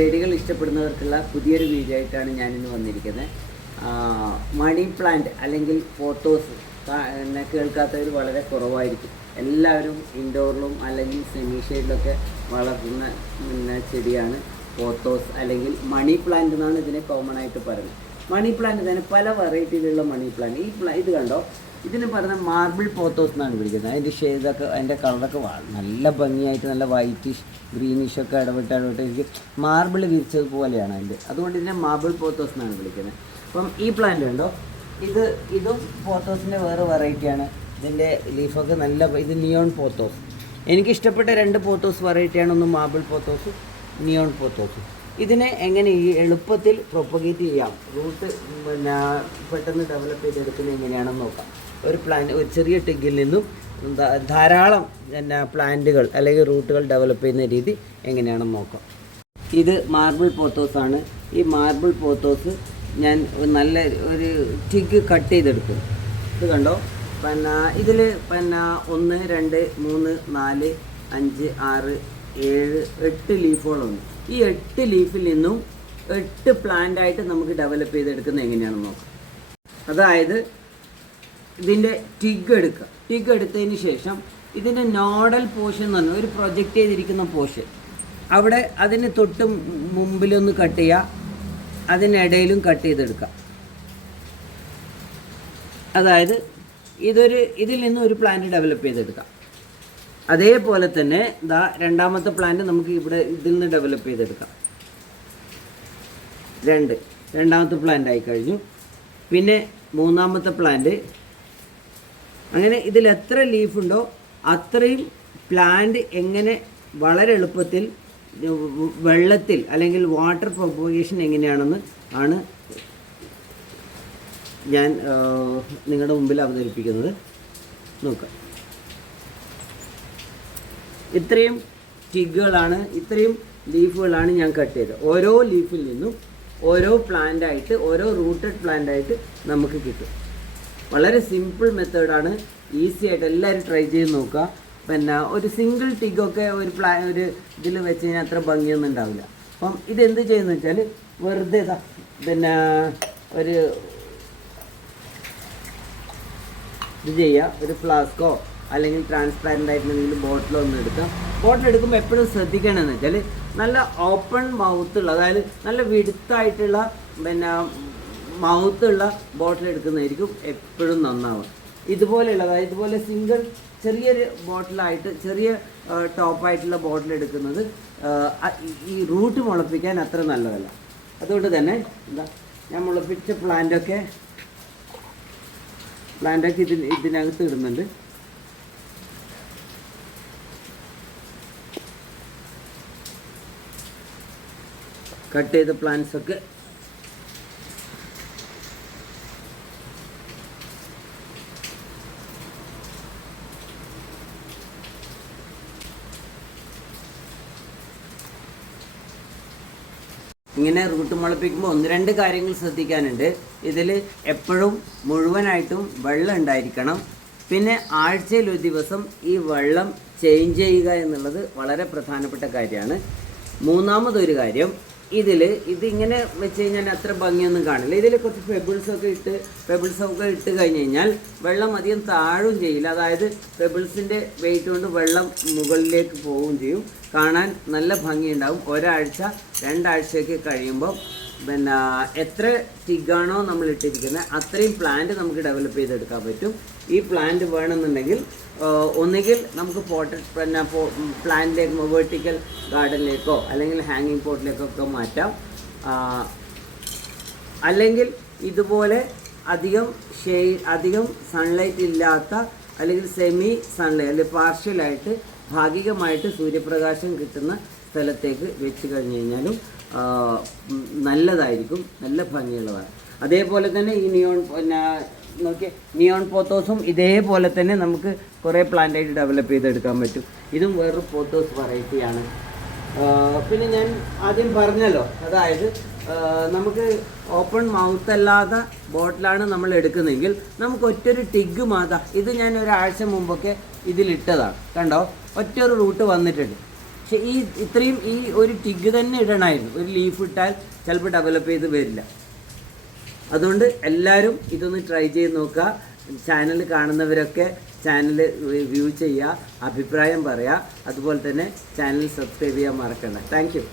ചെടികൾ ഇഷ്ടപ്പെടുന്നവർക്കുള്ള പുതിയൊരു വീഡിയോ ആയിട്ടാണ് ഞാനിന്ന് വന്നിരിക്കുന്നത്. മണി പ്ലാന്റ് അല്ലെങ്കിൽ പോത്തോസ് എന്നെ കേൾക്കാത്തവർ വളരെ കുറവായിരിക്കും. എല്ലാവരും ഇൻഡോറിലും അല്ലെങ്കിൽ സെമി ഷെയ്ഡിലൊക്കെ വളർത്തുന്ന ചെടിയാണ് പോത്തോസ് അല്ലെങ്കിൽ മണി പ്ലാന്റ് എന്നാണ് ഇതിനെ കോമൺ ആയിട്ട് പറയുന്നത്. മണി പ്ലാന്റ് തന്നെ പല വെറൈറ്റിയിലുള്ള മണി പ്ലാന്റ്. ഇത് കണ്ടോ, ഇതിന് പറഞ്ഞ മാർബിൾ പോത്തോസ് എന്നാണ് വിളിക്കുന്നത്. അതിൻ്റെ ഷെയ്ഡൊക്കെ അതിൻ്റെ കളറൊക്കെ നല്ല ഭംഗിയായിട്ട് നല്ല വൈറ്റിഷ് ഗ്രീനിഷൊക്കെ ഇടവിട്ട് മാർബിൾ വിരിച്ചതുപോലെയാണ് അതിൻ്റെ. അതുകൊണ്ട് ഇതിനെ മാർബിൾ പോത്തോസ് എന്നാണ് വിളിക്കുന്നത്. അപ്പം ഈ പ്ലാന്റ് കണ്ടോ, ഇതും പോത്തോസിൻ്റെ വേറെ വെറൈറ്റിയാണ്. ഇതിൻ്റെ ലീഫൊക്കെ നല്ല ഇത് നിയോൺ പോത്തോസ്. എനിക്കിഷ്ടപ്പെട്ട 2 പോത്തോസ് വെറൈറ്റിയാണ്. ഒന്ന് മാർബിൾ പോത്തോസ്, നിയോൺ പോത്തോസ്. ഇതിനെ എങ്ങനെ ഈ എളുപ്പത്തിൽ പ്രൊപ്പഗേറ്റ് ചെയ്യാം, റൂട്ട് പെട്ടെന്ന് ഡെവലപ്പ് ചെയ്തെടുക്കുന്നത് എങ്ങനെയാണെന്ന് നോക്കാം. ഒരു ചെറിയ ടിഗിൽ നിന്നും ധാരാളം പ്ലാന്റുകൾ അല്ലെങ്കിൽ റൂട്ടുകൾ ഡെവലപ്പ് ചെയ്യുന്ന രീതി എങ്ങനെയാണെന്ന് നോക്കാം. ഇത് മാർബിൾ പോത്തോസാണ്. ഈ മാർബിൾ പോത്തോസ് ഞാൻ നല്ല ഒരു ടിഗ് കട്ട് ചെയ്തെടുക്കും. ഇത് കണ്ടോ, ഇതിൽ 1 2 3 4 5 6 7 8 ലീഫുകളുണ്ട്. ഈ 8 ലീഫിൽ നിന്നും 8 പ്ലാന്റായിട്ട് നമുക്ക് ഡെവലപ്പ് ചെയ്തെടുക്കുന്നത് എങ്ങനെയാണെന്ന് നോക്കാം. അതായത് ഇതിൻ്റെ ടിഗ് എടുക്കുക. ടിഗ് എടുത്തതിന് ശേഷം ഇതിൻ്റെ നോഡൽ പോർഷൻ എന്ന് പറഞ്ഞാൽ ഒരു പ്രൊജക്റ്റ് ചെയ്തിരിക്കുന്ന പോർഷൻ, അവിടെ അതിന് തൊട്ട് മുമ്പിലൊന്ന് കട്ട് ചെയ്യുക, അതിനിടയിലും കട്ട് ചെയ്തെടുക്കുക. അതായത് ഇതിൽ നിന്ന് ഒരു പ്ലാന്റ് ഡെവലപ്പ് ചെയ്തെടുക്കാം. അതേപോലെ തന്നെ രണ്ടാമത്തെ പ്ലാന്റ് നമുക്ക് ഇതിൽ നിന്ന് ഡെവലപ്പ് ചെയ്തെടുക്കാം. രണ്ടാമത്തെ പ്ലാന്റ് ആയി കഴിഞ്ഞു. പിന്നെ മൂന്നാമത്തെ പ്ലാന്റ്. അങ്ങനെ ഇതിൽ എത്ര ലീഫുണ്ടോ അത്രയും പ്ലാന്റ് എങ്ങനെ വളരെ എളുപ്പത്തിൽ വെള്ളത്തിൽ അല്ലെങ്കിൽ വാട്ടർ പ്രൊപ്പഗേഷൻ എങ്ങനെയാണെന്ന് ആണ് ഞാൻ നിങ്ങളുടെ മുമ്പിൽ അവതരിപ്പിക്കുന്നത്. നോക്കാം. ഇത്രയും ടിഗുകളാണ്, ഇത്രയും ലീഫുകളാണ് ഞാൻ കട്ട് ചെയ്തത്. ഓരോ ലീഫിൽ നിന്നും ഓരോ പ്ലാന്റായിട്ട്, ഓരോ റൂട്ടഡ് പ്ലാന്റായിട്ട് നമുക്ക് കിട്ടും. വളരെ സിമ്പിൾ മെത്തേഡാണ്, ഈസി ആയിട്ട് എല്ലാവരും ട്രൈ ചെയ്ത് നോക്കുക. പിന്നെ ഒരു സിംഗിൾ ടിഗൊക്കെ ഒരു ഇതിൽ വെച്ച് കഴിഞ്ഞാൽ അത്ര ഭംഗിയൊന്നും ഉണ്ടാവില്ല. അപ്പം ഇതെന്ത് ചെയ്യുന്നത് വെച്ചാൽ വെറുതെ ഒരു ഇത് ചെയ്യുക. ഒരു ഫ്ലാസ്കോ അല്ലെങ്കിൽ ട്രാൻസ്പാരൻ്റ് ആയിട്ടുള്ള എന്തെങ്കിലും ബോട്ടിലോ ഒന്ന് എടുക്കാം. ബോട്ടിലെടുക്കുമ്പോൾ എപ്പോഴും ശ്രദ്ധിക്കണമെന്ന് വെച്ചാൽ നല്ല ഓപ്പൺ മൗത്തുള്ള, അതായത് നല്ല വിടുത്തായിട്ടുള്ള മൗത്തുള്ള ബോട്ടിൽ എടുക്കുന്നതായിരിക്കും എപ്പോഴും നന്നാവുക. ഇതുപോലെയുള്ള, അതായത് ഇതുപോലെ സിംഗിൾ ചെറിയൊരു ബോട്ടിലായിട്ട് ചെറിയ ടോപ്പായിട്ടുള്ള ബോട്ടിൽ എടുക്കുന്നത് ഈ റൂട്ട് മുളപ്പിക്കാൻ അത്ര നല്ലതല്ല. അതുകൊണ്ട് തന്നെ ഞാൻ മുളപ്പിച്ച പ്ലാന്റൊക്കെ ഇതിനകത്ത് ഇടുന്നുണ്ട്. കട്ട് ചെയ്ത പ്ലാന്റ്സൊക്കെ ഇങ്ങനെ റൂട്ട് മുളപ്പിക്കുമ്പോൾ 1-2 കാര്യങ്ങൾ ശ്രദ്ധിക്കാനുണ്ട്. ഇതിൽ എപ്പോഴും മുഴുവനായിട്ടും വെള്ളം ഉണ്ടായിരിക്കണം. പിന്നെ ആഴ്ചയിൽ ഒരു ദിവസം ഈ വെള്ളം ചേഞ്ച് ചെയ്യുക എന്നുള്ളത് വളരെ പ്രധാനപ്പെട്ട കാര്യമാണ്. മൂന്നാമതൊരു കാര്യം, ഇതിങ്ങനെ വെച്ച് കഴിഞ്ഞാൽ അത്ര ഭംഗിയൊന്നും കാണില്ല. ഇതിൽ കുറച്ച് പെബിൾസൊക്കെ ഇട്ട് കഴിഞ്ഞ് കഴിഞ്ഞാൽ വെള്ളം അധികം താഴും ചെയ്യില്ല. അതായത് പെബിൾസിൻ്റെ വെയിറ്റ് കൊണ്ട് വെള്ളം മുകളിലേക്ക് പോവുകയും ചെയ്യും. കാണാൻ നല്ല ഭംഗിയുണ്ടാവും. 1-2 ആഴ്ചയൊക്കെ കഴിയുമ്പോൾ എത്ര ടിഗാണോ നമ്മൾ ഇട്ടിരിക്കുന്നത് അത്രയും പ്ലാന്റ് നമുക്ക് ഡെവലപ്പ് ചെയ്തെടുക്കാൻ പറ്റും. ഈ പ്ലാന്റ് വേണമെന്നുണ്ടെങ്കിൽ ഒന്നുകിൽ നമുക്ക് പ്ലാന്റിലേക്ക് വെർട്ടിക്കൽ ഗാർഡനിലേക്കോ അല്ലെങ്കിൽ ഹാങ്ങിങ് പോട്ടിലേക്കൊക്കെ മാറ്റാം. അല്ലെങ്കിൽ ഇതുപോലെ അധികം സൺലൈറ്റ് ഇല്ലാത്ത അല്ലെങ്കിൽ സെമി സൺലൈറ്റ് അല്ലെങ്കിൽ പാർഷ്യലായിട്ട് ഭാഗികമായിട്ട് സൂര്യപ്രകാശം കിട്ടുന്ന സ്ഥലത്തേക്ക് വെച്ച് കഴിഞ്ഞ് കഴിഞ്ഞാലും നല്ലതായിരിക്കും, നല്ല ഭംഗിയുള്ളതാണ്. അതേപോലെ തന്നെ ഈ നിയോൺ പോത്തോസും ഇതേപോലെ തന്നെ നമുക്ക് കുറേ പ്ലാന്റായിട്ട് ഡെവലപ്പ് ചെയ്തെടുക്കാൻ പറ്റും. ഇതും വേറൊരു പോത്തോസ് വെറൈറ്റിയാണ്. പിന്നെ ഞാൻ ആദ്യം പറഞ്ഞല്ലോ, അതായത് നമുക്ക് ഓപ്പൺ മൗത്ത് അല്ലാത്ത ബോട്ടിലാണ് നമ്മൾ എടുക്കുന്നതെങ്കിൽ നമുക്ക് ഒറ്റൊരു ടിഗ് ഇത് ഞാൻ ഒരാഴ്ച മുമ്പൊക്കെ ഇതിലിട്ടതാണ്. കണ്ടോ, ഒറ്റൊരു റൂട്ട് വന്നിട്ടുണ്ട്. പക്ഷെ ഇത്രയും ഈ ഒരു ടിഗ് തന്നെ ഇടണമായിരുന്നു. ഒരു ലീഫ് ഇട്ടാൽ ചിലപ്പോൾ ഡെവലപ്പ് ചെയ്ത് വരില്ല. അതുകൊണ്ട് എല്ലാവരും ഇതൊന്ന് ട്രൈ ചെയ്ത് നോക്കുക. ചാനൽ കാണുന്നവരൊക്കെ ചാനൽ വ്യൂ ചെയ്യുക, അഭിപ്രായം പറയുക, അതുപോലെ തന്നെ ചാനൽ സബ്സ്ക്രൈബ് ചെയ്യാൻ മറക്കണ്ട. Thank you.